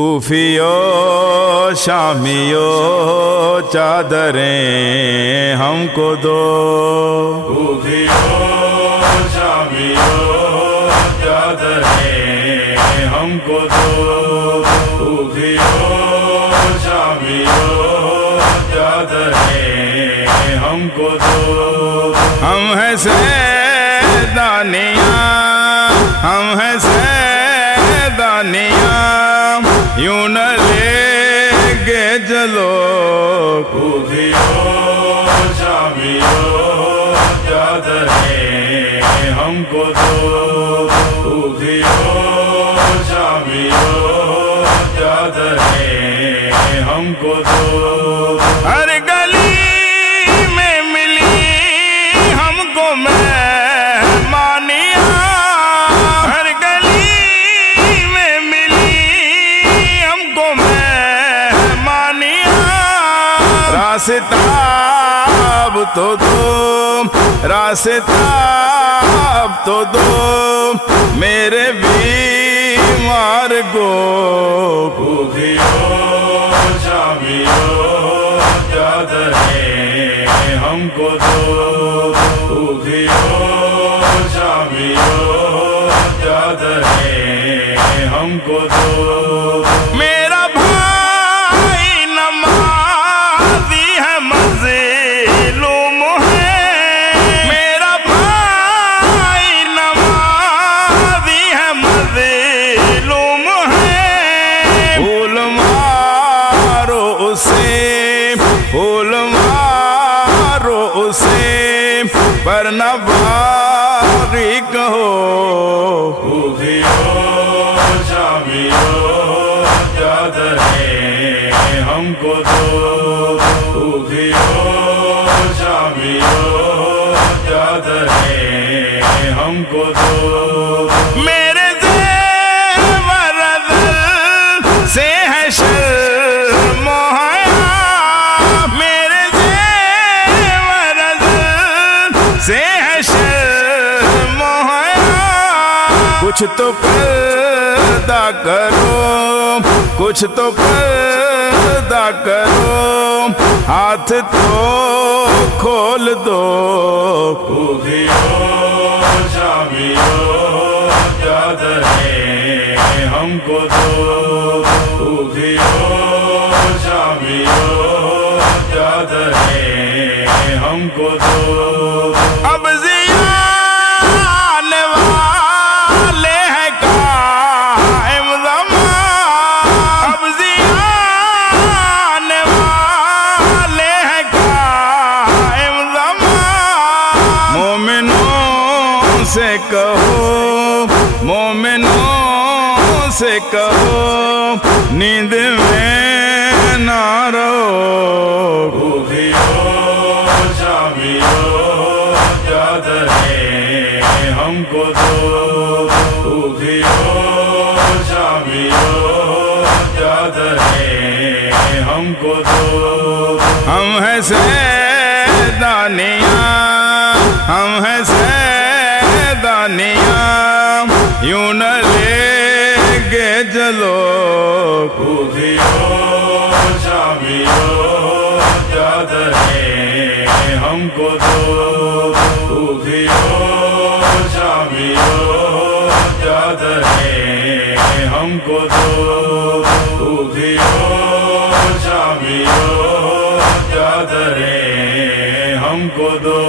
کوفیو شامیو چادریں ہم کو دو، کوفیو شامیو چادریں ہم کو دو، کوفیو شامیو چادریں ہم کو دو۔ ہم ہیں سیدانیاں، ہم ہیں سیدانیاں، یوں نہ لے کے چلو۔ کوفیو شامیو چادریں ہم کو دو، کوفیو شامیو چادریں ہم کو دو۔ ہر گلی میں ملی ہم کو مہمانیاں، ہر گلی میں ملی ہم کو مہمانیاں۔ راستہ اب تو دو، راستہ اب تو دو میرے بیمار کو۔ کوفیو شامیو چادریں ہم کو دو، کوفیو شامیو چادریں ہم کو دو۔ میرا بھائی نمازی ہے مظلوم ہے، میرا بھائی نمازی ہے مظلوم ہے۔ پھول مارو اسے، پھول مارو اسے، پر نہ باغی کہو۔ کوفیو شامیو چادریں ہم کو دو، کوفیو شامیو چادریں ہم کو دو۔ میرے زیور دل سے ہے شرم و حیا، میرے زیور دل سے ہے شرم و حیا۔ کچھ تو پردہ کرو، کچھ تو پردہ کرو، ہاتھ تو کھول دو۔ کوفیو شامیو چادریں ہم کو دو، کوفیو شامیو چادریں ہم کو دو۔ اب زیانے والے ہیں قائم زمان، اب زیانے والے ہیں قائم زمان۔ مومنوں سے کہو، مومنوں سے کہو، نیند میں نہ رہو۔ کوفیو شامیو چادریں ہم کو دو، کوفیو شامیو چادریں ہم کو دو۔ ہم ہیں سیدانیاں، ہم ہیں سیدانیاں، یوں نہ لے کے چلو۔ کوفیو شامیو چادریں ہم کو دو، کوفیو شامیو چادریں ہم کو دو، کوفیو شامیو چادریں ہم کو دو۔